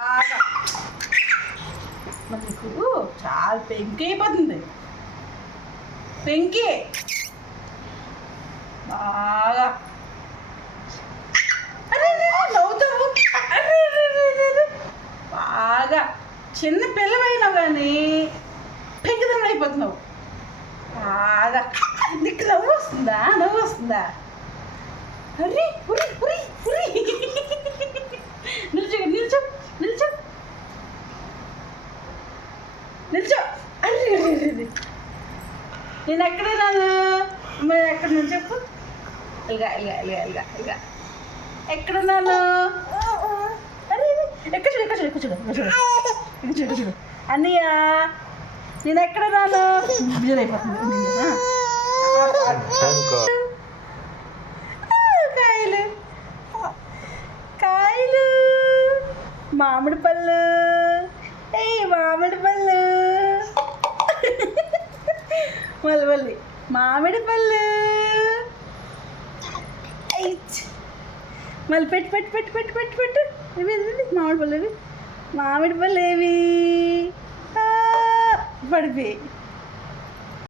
బాగా మరి నీకు చాలా పెంకి అయిపోతుంది. పెంకి బాగా అరే నవ్వుతావు. అరే బాగా చిన్న పిల్లవైనావు కానీ పెంకిదనం అయిపోతున్నావు. బాగా నీకు నవ్వు వస్తుందా? నవ్వు వస్తుందా? అరే ఉరి ఉరి ఉరి నిల్చో నిల్చో నిల్చో నిల్చో. అరే నేను ఎక్కడున్నాను? మరి ఎక్కడ నుంచి చెప్పు. ఇల్గా ఇల్గా ఇల్గా ఇల్గా ఇల్గా ఎక్కడున్నాను? అరే ఎక్కడ చూడు ఎక్కడ చూడు ఎక్కడ చూడు ఎక్కడ చూడు ఎక్కడ చూడు ఎక్కడ చూడు అన్నయ్య నేను ఎక్కడున్నాను? బిజీ అయిపోతుంది. కాయలు కాయలు మామిడి పళ్ళు. మామిడి పళ్ళు మళ్ళీ మామిడి పళ్ళు మళ్ళీ పెట్టు పెట్టు పెట్టు పెట్టు పెట్టు పెట్టు. ఇవి మామిడి పళ్ళు. ఇవి మామిడి పళ్ళు ఏవి పడిపోయి